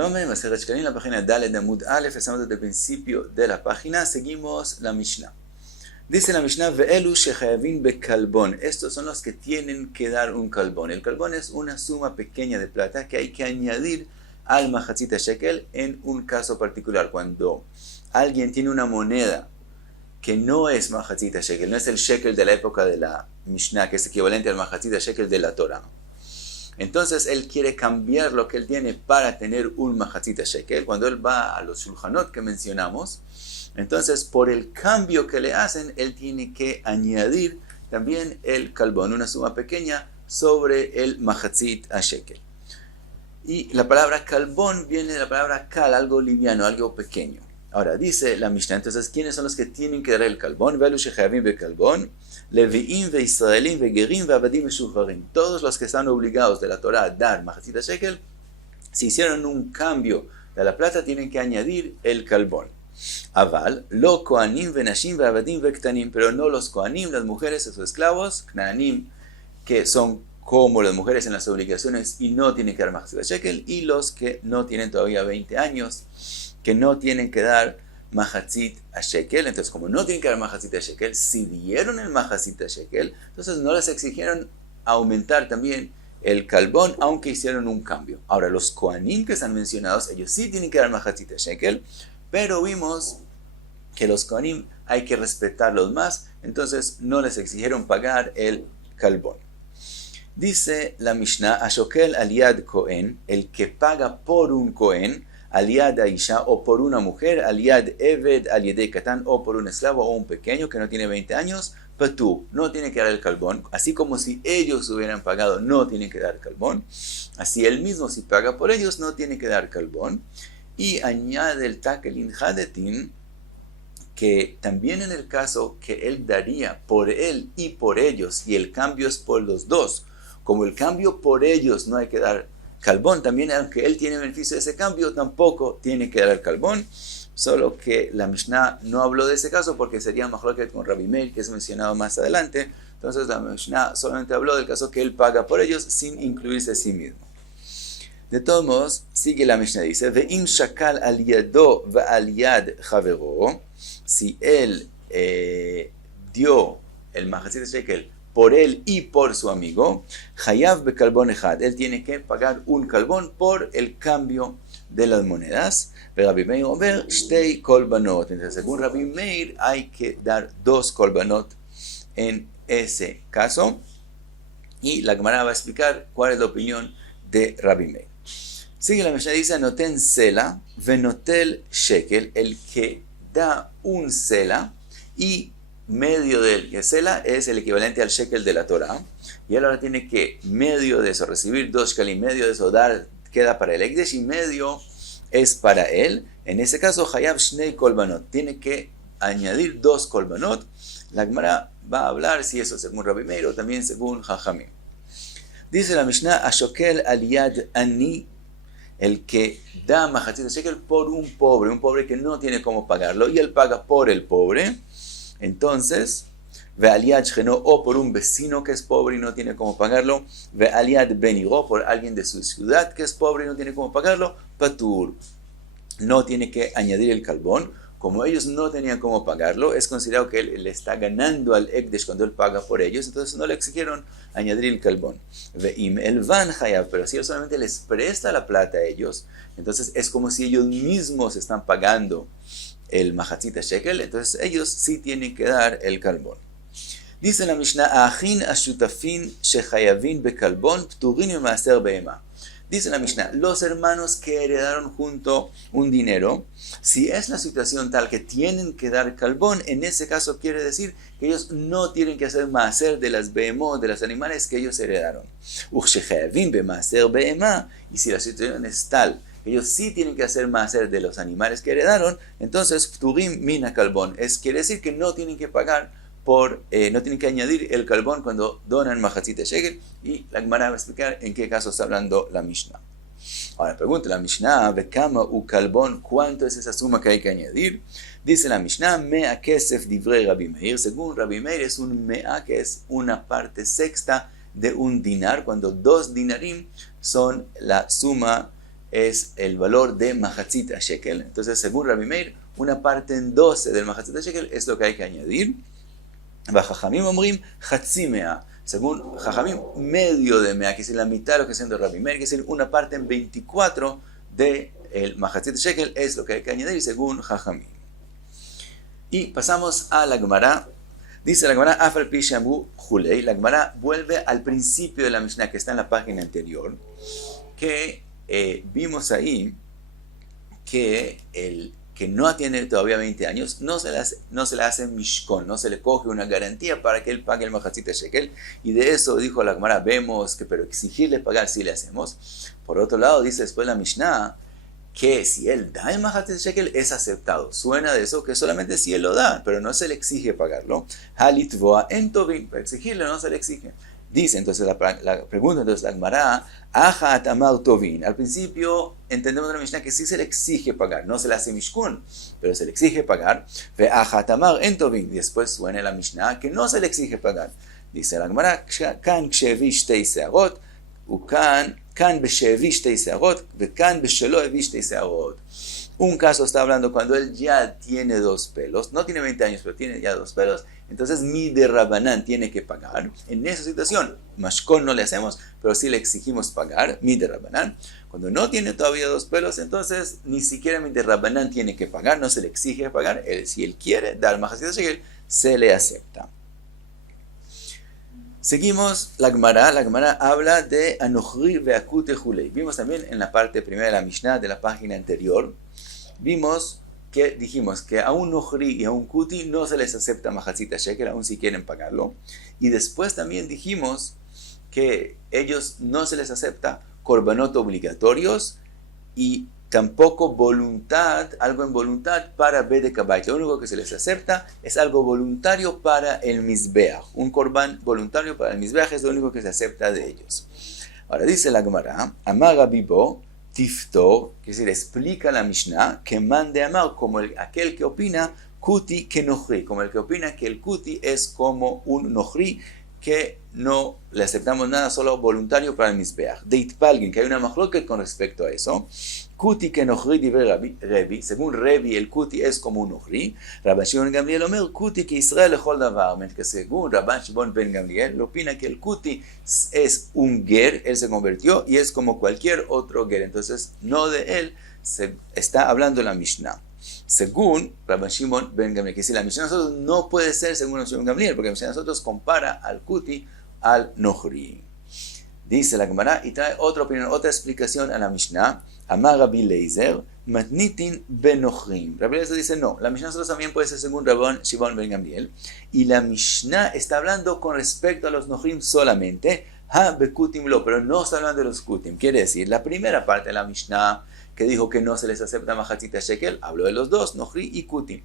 Shalom, Maseret Shkalim, la página Dalet de Amud Aleph, estamos desde el principio de la página, seguimos la Mishnah. Dice la Mishnah, Ve'elu shechayavin bekalbon, estos son los que tienen que dar un kalbon. El kalbon es una suma pequeña de plata que hay que añadir al mahatzit shekel en un caso particular. Cuando alguien tiene una moneda que no es mahatzit shekel, no es el shekel de la época de la Mishnah, que es equivalente al mahatzit shekel de la Torah. Entonces él quiere cambiar lo que él tiene para tener un mahatzit shekel. Cuando él va a los shulchanot que mencionamos, entonces por el cambio que le hacen, él tiene que añadir también el kalbon, una suma pequeña sobre el mahatzit shekel. Y la palabra kalbon viene de la palabra kal, algo liviano, algo pequeño. Ahora, dice la Mishnah, entonces, ¿quiénes son los que tienen que dar el kalbon? Ve'elu shechayavin bekalbon, leviim ve'israelim ve'gerim ve'abadim ve'shuvarim. Todos los que están obligados de la Torah a dar mahatzit shekel, si hicieron un cambio de la plata, tienen que añadir el kalbon. Aval, lo kohanim ve'nashim ve'abadim ve'ktanim, pero no los kohanim, las mujeres, sus esclavos, knanim, que son como las mujeres en las obligaciones y no tienen que dar mahatzit shekel, y los que no tienen todavía 20 años, que no tienen que dar mahatzit shekel. Entonces, como no tienen que dar mahatzit shekel, si dieron el mahatzit shekel, entonces no les exigieron aumentar también el kalbon, aunque hicieron un cambio. Ahora, los kohanim que están mencionados, ellos sí tienen que dar mahatzit shekel, pero vimos que los kohanim hay que respetarlos más, entonces no les exigieron pagar el kalbon. Dice la Mishnah, Ashokel aliyad kohen, el que paga por un kohen, aliyad aisha, o por una mujer, aliyad eved, aliyad katan, o por un esclavo o un pequeño que no tiene 20 años, patú, no tiene que dar el kalbon. Así como si ellos hubieran pagado, no tienen que dar kalbon. Así él mismo, si paga por ellos, no tiene que dar kalbon. Y añade el takelin hadetin, que también en el caso que él daría por él y por ellos, y el cambio es por los dos, como el cambio por ellos no hay que dar kalbon, también aunque él tiene beneficio de ese cambio, tampoco tiene que dar el kalbon, solo que la Mishnah no habló de ese caso porque sería machloket con Rabbi Meir, que es mencionado más adelante. Entonces la Mishnah solamente habló del caso que él paga por ellos sin incluirse a sí mismo. De todos modos, sigue la Mishnah, dice, Ve'im shakal al yado va'al yad javero, si él dio el mahatzit shekel por él y por su amigo, Hayav bekalbon echad, él tiene que pagar un kalbon por el cambio de las monedas. Rabbi Meir omer shtei kolbanot, entonces según Rabbi Meir hay que dar 2 kolbanot en ese caso, y la Gemara va a explicar cuál es la opinión de Rabbi Meir. Sigue la Mishnah, dice, noten sela venotel shekel, el que da un sela y medio del que sela es el equivalente al shekel de la Torah, y él ahora tiene que medio de eso, recibir 2 shekel, medio de eso dar, queda para el ekdesh, y medio es para él. En ese caso, Hayav shnei kolbanot, tiene que añadir 2 kolbanot. La Gemara va a hablar si eso según Rabbi Meir o también según Jajamim. Dice la Mishnah, Ashokel aliyad ani, el que da mahatzit shekel por un pobre que no tiene cómo pagarlo, y él paga por el pobre. Entonces, ve'aliyad shcheno, o por un vecino que es pobre y no tiene cómo pagarlo, ve'aliyad beniro, por alguien de su ciudad que es pobre y no tiene cómo pagarlo, patur, no tiene que añadir el kalbon. Como ellos no tenían cómo pagarlo, es considerado que él le está ganando al ekdesh cuando él paga por ellos, entonces no le exigieron añadir el kalbon. Ve'im elvan hayav, pero si él solamente les presta la plata a ellos, entonces es como si ellos mismos están pagando el mahatzit shekel, entonces ellos sí tienen que dar el kalbon. Dice la Mishnah, Achin ashutafin shechayavin bekalbon pturin maaser be'ema. Dice la Mishnah, los hermanos que heredaron junto un dinero, si es la situación tal que tienen que dar kalbon, en ese caso quiere decir que ellos no tienen que hacer maaser de las behemoth, de los animales que ellos heredaron. Uchshechayavin be'maaser be'ema, y si la situación es tal, ellos sí tienen que hacer maaser de los animales que heredaron, entonces pturim mina kalbon, quiere decir que no tienen que pagar no tienen que añadir el kalbon cuando donan mahatzit shekel, y la Gemara va a explicar en qué caso está hablando la Mishnah. Ahora pregunta la Mishnah, Bekama u kalbon, ¿cuánto es esa suma que hay que añadir? Dice la Mishnah, Mea kesef divrei Rabbi Meir, según Rabbi Meir es un mea, que es una parte sexta de un dinar, cuando 2 dinarim son la suma es el valor de Mahatzit Shekel. Entonces, según Rabbi Meir, una parte en 12 del Mahatzit Shekel es lo que hay que añadir. Jajamim omrim Hatzi Mea. Según Jajamim, medio de Mea, que es la mitad de lo que está haciendo Rabbi Meir, que es una parte en 24 del Mahatzit Shekel, es lo que hay que añadir según Jajamim. Y pasamos a la Gemara. Dice la Gemara, Afal Pi Shambu Julei. La Gemara vuelve al principio de la Mishnah que está en la página anterior, que vimos ahí que el que no tiene todavía 20 años, no se le hace mishkon, no se le coge una garantía para que él pague el Mahatzit Shekel. Y de eso dijo la Gemara, vemos que, pero exigirle pagar sí le hacemos. Por otro lado, dice después la Mishnah, que si él da el Mahatzit Shekel es aceptado. Suena de eso que solamente si él lo da, pero no se le exige pagarlo. Halitvoa en tovin, para exigirle no se le exige. Dice entonces la pregunta, entonces la Gemara, Aja atamar tovin. Al principio entendemos en la Mishnah que sí se le exige pagar, no se le hace mishkun, pero se le exige pagar. Ve aja atamar en tovin. Y después suena la Mishnah que no se le exige pagar. Dice la Gemara, kan kshevi shtei searot, kan beshevi shtei searot, ve kan beshelo hevi shtei searot. Un caso está hablando cuando él ya tiene 2 pelos, no tiene 20 años, pero tiene ya 2 pelos, entonces mi de Rabanán tiene que pagar. En esa situación, mashkon no le hacemos, pero sí le exigimos pagar, mi de Rabanán. Cuando no tiene todavía 2 pelos, entonces ni siquiera mi de Rabanán tiene que pagar, no se le exige pagar. Si él quiere dar Mahatzit Shekel, se le acepta. Seguimos la Gemara. La Gemara habla de Anochri ve'akute julei. Vimos también en la parte primera de la Mishnah de la página anterior, dijimos que a un Nohri y a un Kuti no se les acepta Mahatzit Shekel, aun si quieren pagarlo. Y después también dijimos que ellos no se les acepta korbanot obligatorios y tampoco voluntad, algo en voluntad para Bedek Habayit. Lo único que se les acepta es algo voluntario para el Mizbeach. Un korban voluntario para el Mizbeach es lo único que se acepta de ellos. Ahora dice la Gemara, Amar Rabbi Bo Tifto, que es decir, explica la Mishnah, que mande amar como aquel que opina Kuti que Nohri, como el que opina que el Kuti es como un Nohri, que no le aceptamos nada, solo voluntario para el Mizbeach. De Itpalgin, que hay una machloket con respecto a eso. Kuti que Nohri dive Revi, según Revi, el Kuti es como un Nohri. Rabban Shimon ben Gamliel omer, Kuti que Israel lechol davar, que según Rabban Shimon ben Gamliel, opina que el Kuti es un ger, él se convirtió y es como cualquier otro ger. Entonces, no de él se está hablando la Mishnah. Según Rabban Shimon ben Gamliel, que si la Mishnah de nosotros no puede ser según Rabban Shimon ben Gamliel, porque la Mishnah de nosotros compara al Kuti al Nohri. Dice la Gemara y trae otra opinión, otra explicación a la Mishnah. Amar Rabbi Leizer, matnitin benochrim. Rabbi Leizer dice no, la Mishnah de nosotros también puede ser según Rabban Shimon ben Gamliel. Y la Mishnah está hablando con respecto a los Nohrim solamente, ha bekutim lo, pero no está hablando de los kutim. Quiere decir, la primera parte de la Mishnah que dijo que no se les acepta Mahatzit Shekel, habló de los dos, Nohri y Kutim.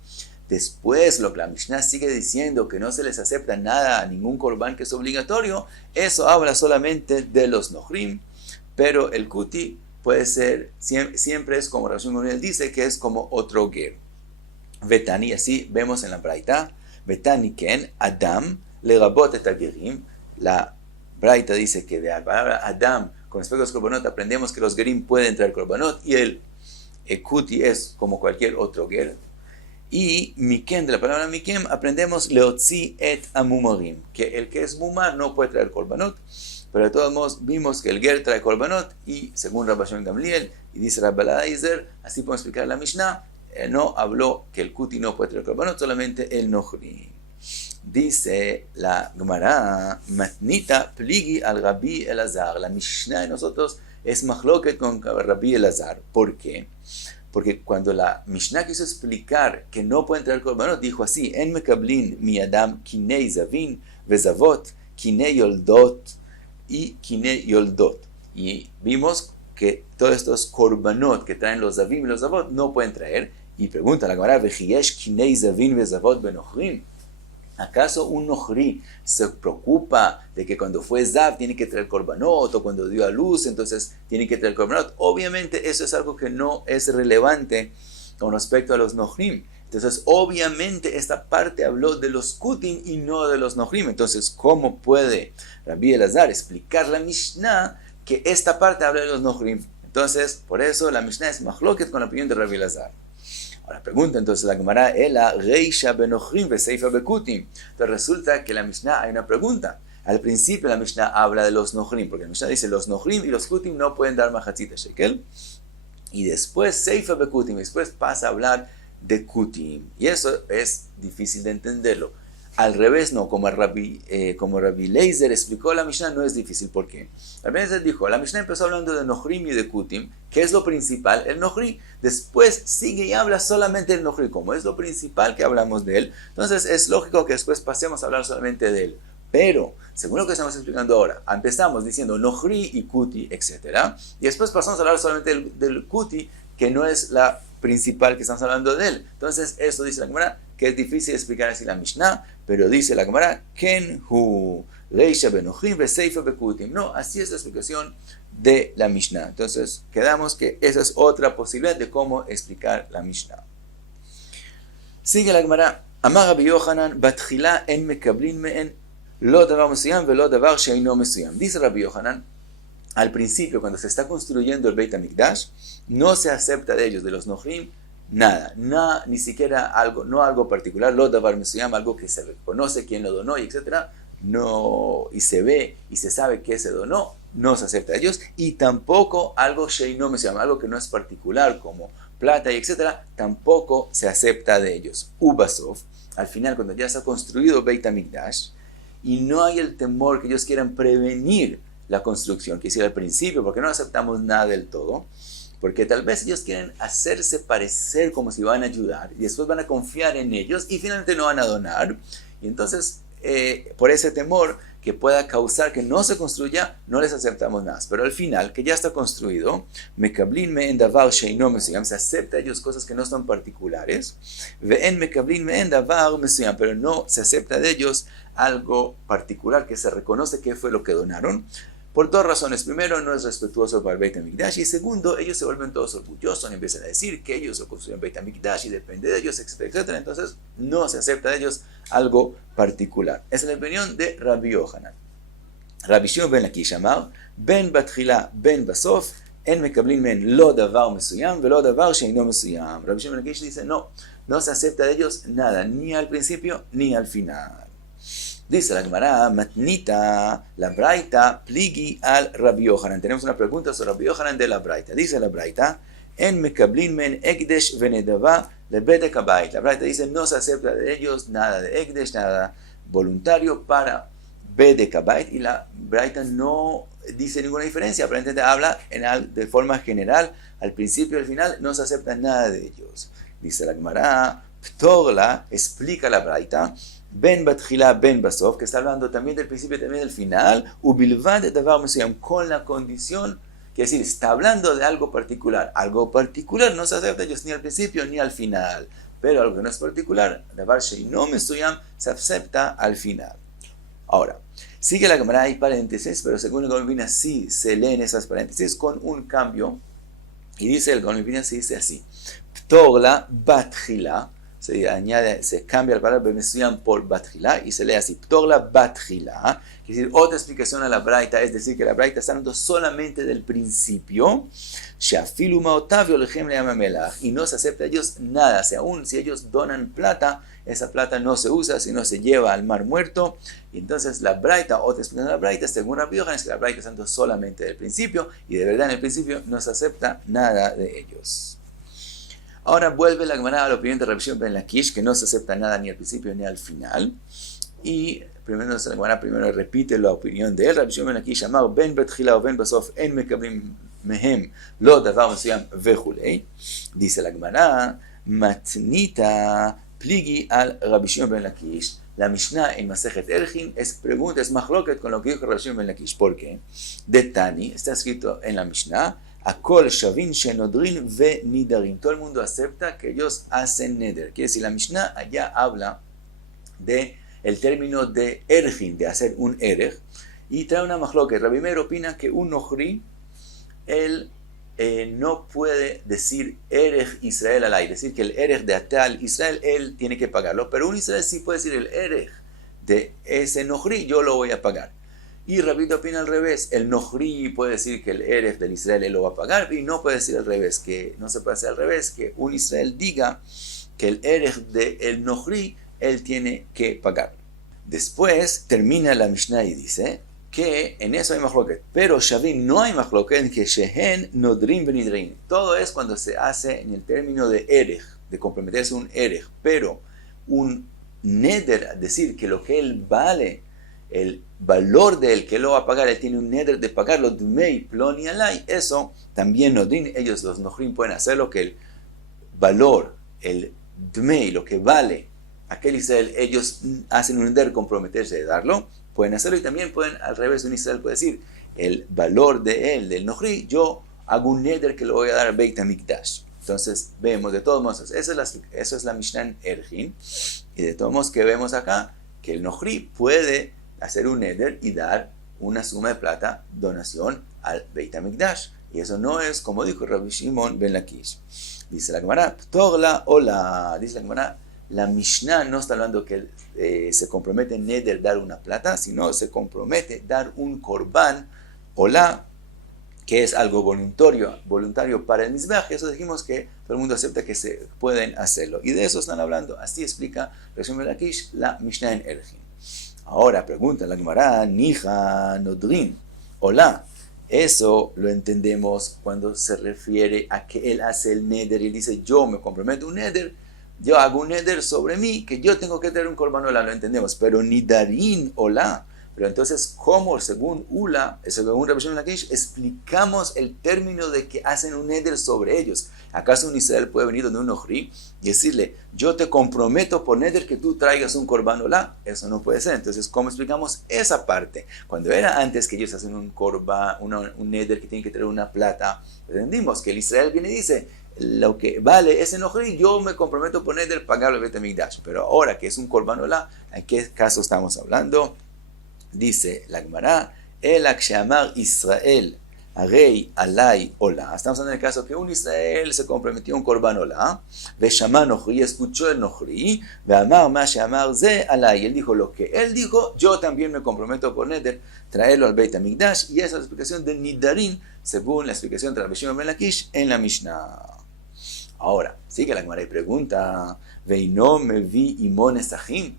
Después, lo que la Mishnah sigue diciendo, que no se les acepta nada, ningún korban que es obligatorio, eso habla solamente de los Nohrim, pero el Kuti puede ser, siempre es como Rabbi Shimon dice, que es como otro ger. Vetani, así vemos en la Braita, Vetani ken, Adam, le rabot et agerim. La Braita dice que de la palabra Adam, con respecto a los korbanot, aprendemos que los gerim pueden traer korbanot y el Kuti es como cualquier otro ger. Y Mikem, de la palabra Mikem, aprendemos Leotzi et amumarim, que el que es mumar no puede traer korbanot, pero de todos modos vimos que el ger trae korbanot y según Rabban Shimon Gamliel y dice Rabbi Leizer, así podemos explicar la Mishnah, no habló que el Kuti no puede traer korbanot, solamente el Nohri. Dice la Gemara, Matnita pligi al Rabbi Elazar. La Mishnah de nosotros es machloket con Rabbi Elazar. ¿Por qué? Porque cuando la Mishnah quiso explicar que no pueden traer korbanot, dijo así, En mekablin mi adam kinei zavin vezavot, kinei yoldot y kinei yoldot. Y vimos que todos estos korbanot que traen los zavim y los zavot no pueden traer. Y pregunta la Gemara, Vejiyesh kinei zavin vezavot benochrim. ¿Acaso un Nohri se preocupa de que cuando fue Zav tiene que traer korbanot o cuando dio a luz entonces tiene que traer korbanot? Obviamente eso es algo que no es relevante con respecto a los Nohrim. Entonces obviamente esta parte habló de los Kutim y no de los Nohrim. Entonces ¿cómo puede Rabbi Elazar explicar la Mishnah que esta parte habla de los Nohrim? Entonces, por eso la Mishnah es mahloket con la opinión de Rabbi Elazar. Ahora pregunta entonces la Gemara, Ela reisha benochrim veseifa bekutim. Entonces resulta que la Mishnah hay una pregunta. Al principio la Mishnah habla de los nochrim, porque la Mishnah dice los nochrim y los kutim no pueden dar mahatzita shekel. Y después seifa bekutim, después pasa a hablar de kutim. Y eso es difícil de entenderlo. Al revés, no, como Rabbi Leizer explicó la Mishnah, no es difícil. ¿Por qué? Rabbi Leizer dijo, la Mishnah empezó hablando de Nochrim y de Kutim, que es lo principal, el Nochri. Después sigue y habla solamente del Nochri, como es lo principal que hablamos de él. Entonces es lógico que después pasemos a hablar solamente de él. Pero, según lo que estamos explicando ahora, empezamos diciendo Nochri y Kuti, etc. Y después pasamos a hablar solamente del Kuti, que no es la principal que estamos hablando de él. Entonces, eso dice la Gemara, que es difícil explicar así la Mishnah, pero dice la Gemara, Ken hu reisha benochrim veseifa bekutim. No, así es la explicación de la Mishnah. Entonces, quedamos que esa es otra posibilidad de cómo explicar la Mishnah. Sigue la Gemara, Amar Rabbi Yochanan, Batchila en mekablin meen, lo davar mesuyam velo davar sheino mesuyam. Dice Rabbi Yochanan, al principio, cuando se está construyendo el Beit HaMikdash, no se acepta de ellos, de los Nochrim, nada, ni siquiera algo particular, lo davar mesuyam, algo que se reconoce quién lo donó, y etcétera, no, y se ve y se sabe que se donó, no se acepta de ellos, y tampoco algo sheino mesuyam, algo que no es particular, como plata y etcétera, tampoco se acepta de ellos. Ubasov, al final, cuando ya está construido Beit HaMikdash, y no hay el temor que ellos quieran prevenir la construcción, que hiciera al principio, porque no aceptamos nada del todo, porque tal vez ellos quieren hacerse parecer como si van a ayudar, y después van a confiar en ellos, y finalmente no van a donar, y entonces, por ese temor que pueda causar que no se construya, no les aceptamos nada. Pero al final, que ya está construido, mekablin meen davar sheino mesuyam, se acepta a ellos cosas que no son particulares, ve'en mekablin meen davar mesuyam, pero no se acepta de ellos algo particular, que se reconoce qué fue lo que donaron, por dos razones. Primero, no es respetuoso para el Beit HaMikdash, y segundo, ellos se vuelven todos orgullosos y empiezan a decir que ellos lo construyen Beit HaMikdash y depende de ellos, etcétera, etcétera. Entonces, no se acepta de ellos algo particular. Esa es la opinión de Rabbi Yochanan. Rabbi Shimon ben Lakish amar, ben batchila, ben basof, en mekablin men lo davar mesuyam, velo davar sheino mesuyam. Rabbi Shimon ben Lakish dice, no se acepta de ellos nada, ni al principio ni al final. Dice la Gemara, matnita, la braita, pligi al Rabbi Yochanan. Tenemos una pregunta sobre Rabbi Yochanan de la braita. Dice la braita, en mekablin men ekdesh venedava lebedek habayit. La braita dice, no se acepta de ellos nada de ekdesh, nada voluntario para bedek habayit. Y la braita no dice ninguna diferencia, aparentemente habla de forma general, al principio y al final, no se acepta nada de ellos. Dice la Gemara, ptorla, explica la braita, ben batchila, ben basof, que está hablando también del principio y también del final, ubilvad davar mesuyam, con la condición, que es decir, está hablando de algo particular no se acepta ellos ni al principio ni al final, pero algo que no es particular, davar sheino mesuyam, se acepta al final. Ahora, sigue la Gemara, hay paréntesis, pero según el Gaon Vilna sí se leen esas paréntesis con un cambio, y dice el Gaon Vilna, se dice así, ptorla batchila, se cambia la palabra mesuyam por batchila y se lee así, ptorla batchila, es decir, otra explicación a la braita, es decir, que la braita está hablando solamente del principio, shafilu maotav yolechem le'am hamelach, y no se acepta a ellos nada, aún si ellos donan plata, esa plata no se usa, sino se lleva al mar muerto, y entonces la braita, otra explicación de la braita, según Rabbi Yochanan, es que la braita está hablando solamente del principio, y de verdad en el principio no se acepta nada de ellos. Ahora vuelve la Gemara a la opinión de Rabbi Shimon ben Lakish, que no se acepta nada ni al principio ni al final. Y primero la Gemara repite la opinión de él. Rabbi Shimon ben Lakish amar ben betchila o ben basof en mekablim mehem lo davar mesuyam vechulei. Dice la Gemara, matnita pligi al Rabbi Shimon ben Lakish. La Mishnah en Masejet Erchin es mahloket con lo que dijo Rabbi Shimon ben Lakish. ¿Por qué? De Tani, está escrito en la Mishnah, Akol shavin shenodrin ve nidarin. Todo el mundo acepta que ellos hacen neder. Quiere decir, la Mishnah allá habla de el término de erjin, de hacer un erej, y trae una mahloket. Rabbi Meir opina que un nohri, él no puede decir erej Israel al aire, es decir, que el erej de Atal Israel, él tiene que pagarlo, pero un Israel sí puede decir el erej de ese nohri, yo lo voy a pagar. Y Rabbi opina al revés. El Nohri puede decir que el Erech del Israel él lo va a pagar, y no puede decir al revés, que no se puede hacer al revés, que un Israel diga que el Erech del Nohri él tiene que pagar. Después termina la Mishnah y dice que en eso hay machloket, pero Shavim no hay machloket en que Shehen Nodrim Benidrin. Todo es cuando se hace en el término de Erech, de comprometerse un Erech, pero un Neder, decir que lo que él vale, el valor de él, que él lo va a pagar, él tiene un Neder de pagarlo, Dmei Ploni Alai, eso también Nodrim, ellos los Nohrim pueden hacerlo, que el valor, el Dmei, lo que vale aquel Israel, ellos hacen un Neder comprometerse de darlo, pueden hacerlo, y también pueden, al revés, un Israel puede decir, el valor de él, del Nohri, yo hago un Neder que lo voy a dar al Beit HaMikdash. Entonces vemos de todos modos, eso es la Mishnah en Ergin, y de todos modos que vemos acá, que el Nohri puede hacer un Neder y dar una suma de plata, donación al Beit HaMikdash, y eso no es como dijo Rabbi Shimon ben Lakish. Dice la Gemara, Ptorla Ola, dice la Gemara, la Mishnah no está hablando que se compromete en Neder dar una plata, sino se compromete dar un Korban Ola, que es algo voluntario para el Mizbeach. Eso dijimos que todo el mundo acepta que se pueden hacerlo. Y de eso están hablando. Así explica Reshon ben Lakish la Mishnah en Ergin. Ahora pregunta la Gemara, Nija Nodrin, Ola. Eso lo entendemos cuando se refiere a que él hace el Neder y él dice, yo me comprometo un Neder, yo hago un Neder sobre mí, que yo tengo que tener un Korban Ola, lo entendemos. Pero Nidarin Ola. Pero entonces, ¿cómo según Ula, según Rabbi Shimon Lakish, explicamos el término de que hacen un Neder sobre ellos? ¿Acaso un Israel puede venir donde un Nohri y decirle, yo te comprometo por Neder que tú traigas un Korban Ola? Eso no puede ser. Entonces, ¿cómo explicamos esa parte? Cuando era antes que ellos hacen un Korban, un Neder que tienen que traer una plata, entendimos que el Israel viene y dice, lo que vale ese Nohri, yo me comprometo por Neder pagarlo al Beit HaMikdash. Pero ahora que es un Korban Ola, ¿en qué caso estamos hablando? Dice la Gemara, el Akshamar Israel, Arei Alai Ola. Estamos hablando del caso que un Israel se comprometió a un Korban Ola, Veshama Nohri, escuchó el Nohri, Ve'amar ma she'amar ze Alai. Él dijo lo que él dijo, yo también me comprometo por Neder, traerlo al Beit HaMikdash, y esa es la explicación de Nidarin, según la explicación de Rabbi Shimon ben Lakish en la Mishnah. Ahora, sigue la Gemara y pregunta, Veino mevi imon nesachim.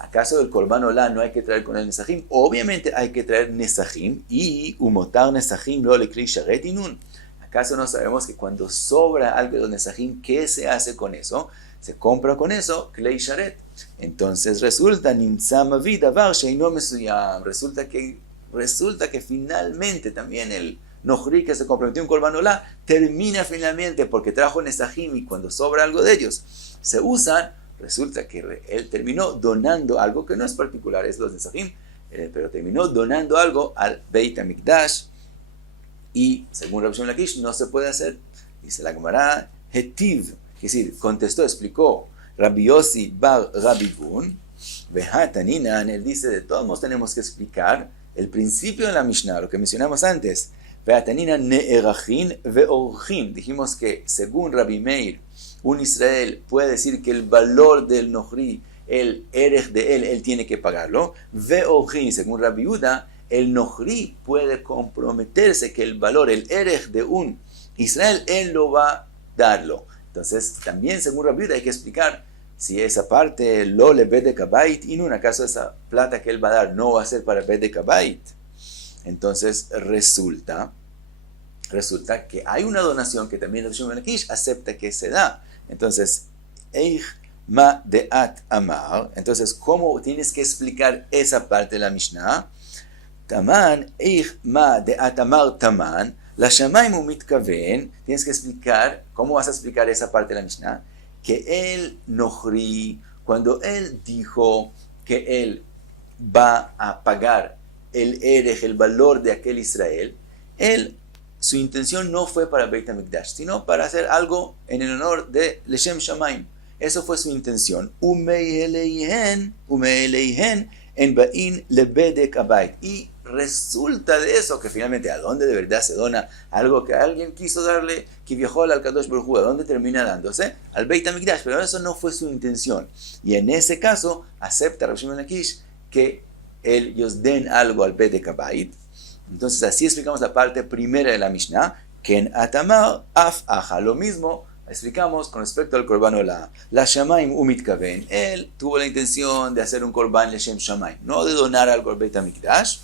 ¿Acaso el Korban Ola no hay que traer con el Nesachim? Obviamente hay que traer Nesachim y Umotar Nesachim lo le Kli Sharet Inun. ¿Acaso no sabemos que cuando sobra algo de Nesachim, qué se hace con eso? Se compra con eso Kli Sharet. Entonces resulta Nimtzam Vidavar Sheino Mesuyam. Resulta que finalmente también el Nohri que se comprometió un Korban Ola termina finalmente porque trajo Nesachim y cuando sobra algo de ellos se usan. Resulta que él terminó donando algo que no es particular, es los Nesachim, pero terminó donando algo al Beit HaMikdash y según Rabbi Shimon Lakish no se puede hacer. Dice la Gemara, Hetiv, es decir, contestó, explicó Rabbi Yossi bar Rabbi Gun, Vehataninan, él dice, de todos modos tenemos que explicar el principio de la Mishnah, lo que mencionamos antes. Vehataninan ne'erachin ve'orchin. Dijimos que según Rabbi Meir, un Israel puede decir que el valor del Nohri, el Erech de él tiene que pagarlo. Ve'orchin, según Rabbi Yehuda, el Nohri puede comprometerse que el valor, el Erech de un Israel, él lo va a darlo. Entonces, también según Rabbi Yehuda hay que explicar si esa parte, lo le bedek habayit, y en un caso esa plata que él va a dar no va a ser para bedek habayit. Entonces resulta que hay una donación que también el Shimon ben Lakish acepta que se da. Entonces, Eich ma deat amar. Entonces, ¿cómo tienes que explicar esa parte de la Mishnah? Taman, Eich ma deat amar taman. La Shamaim umitkaven. Tienes que explicar, ¿cómo vas a explicar esa parte de la Mishnah? Que el Nohri, cuando él dijo que él va a pagar el Erech, el valor de aquel Israel, su intención no fue para Beit HaMikdash, sino para hacer algo en el honor de Leshem Shamaim. Eso fue su intención. Umeileihen en ba'in lebedek habayit. Y resulta de eso que finalmente a dónde de verdad se dona algo que alguien quiso darle, que viajó al Kadosh Baruj Hu, ¿a dónde termina dándose? Al Beit HaMikdash, pero eso no fue su intención. Y en ese caso acepta Rabbi Shimon Lakish que ellos den algo al Bedek Habayit. Entonces así explicamos la parte primera de la Mishnah, Ken Atamar Af Aja. Lo mismo explicamos con respecto al Korban Olah. La Shamaim Umitkaven. Él tuvo la intención de hacer un Korban Leshem Shamaim, no de donar algo al Beit HaMikdash.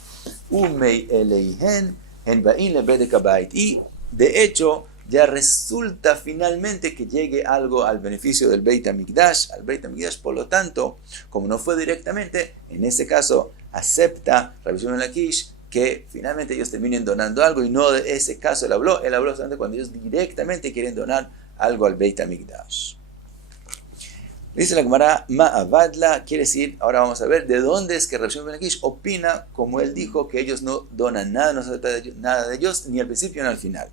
Umei Eleihen Hen Ba'in le Bedek Habayit. Y de hecho ya resulta finalmente que llegue algo al beneficio del Beit HaMikdash, por lo tanto, como no fue directamente, en ese caso acepta Rabbi Shimon Lakish que finalmente ellos terminen donando algo, y no de ese caso él habló solamente cuando ellos directamente quieren donar algo al Beit HaMikdash. Dice la Gemara, Ma'avadla, quiere decir, ahora vamos a ver de dónde es que Rabbi Shimon Lakish opina, como él dijo, que ellos no donan nada, no se trata de nada de ellos, ni al principio ni al final.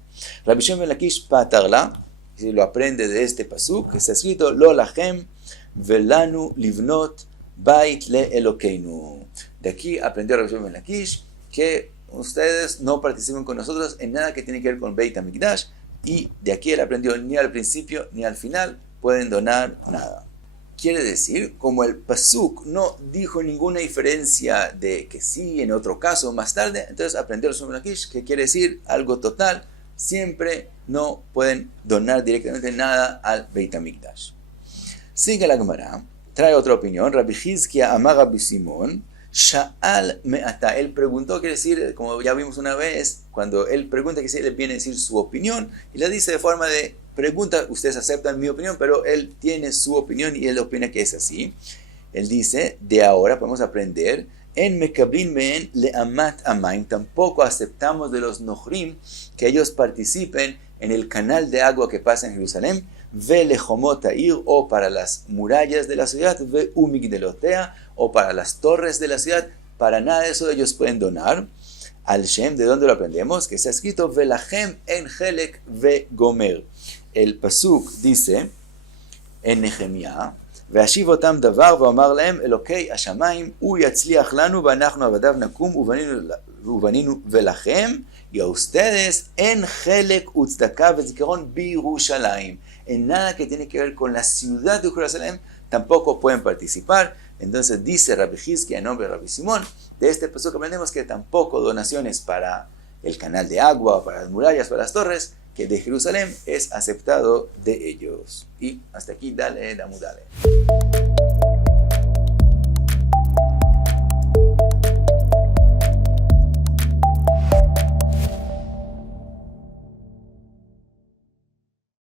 Rabbi Shimon Lakish patarla, si lo aprende de este pasuk, que está escrito, Lo lachem velanu livnot bait le Elokeinu. De aquí aprendió Rabbi Shimon Lakish que ustedes no participen con nosotros en nada que tiene que ver con Beit HaMikdash, y de aquí él aprendió ni al principio ni al final pueden donar nada. Quiere decir, como el pasuk no dijo ninguna diferencia de que sí, en otro caso, más tarde, entonces aprendió el Shimon Lakish, que quiere decir algo total, siempre no pueden donar directamente nada al Beit HaMikdash. Sigue la Gemara, trae otra opinión, Rabbi Hizkia amar Rabbi Simón, Sha'al me'ata, él preguntó, quiere decir, como ya vimos una vez, cuando él pregunta, quiere decir, él viene a decir su opinión, y le dice de forma de pregunta, ustedes aceptan mi opinión, pero él tiene su opinión y él opina que es así. Él dice, de ahora podemos aprender, en Mekablin Me'en le'amat amaim, tampoco aceptamos de los Nohrim que ellos participen en el canal de agua que pasa en Jerusalén, ve lejomot ha'ir, o para las murallas de la ciudad, ve umigdelotea, o para las torres de la ciudad, para nada de eso ellos pueden donar. Al Shem, ¿de dónde lo aprendemos? Que está escrito, velachem en helek ve gomer. El pasuk dice, en Nehemiah, והשיב אותם דבר ואמר להם אלוקי השמיים הוא יצליח לנו ואנחנו עבדיו נקום ובנינו ולכם y a ustedes en Helek Utzedakah וזיכרון בירושלים. En nada que tiene que ver con la ciudad de Jerusalén tampoco pueden participar. Entonces dice Rabbi Hizkia en nombre de Rabbi Simón, de este pasuk aprendemos que tampoco donaciones para el canal de agua, para las murallas, para las torres, que de Jerusalén es aceptado de ellos. Y hasta aquí, dale, Amud Aleph.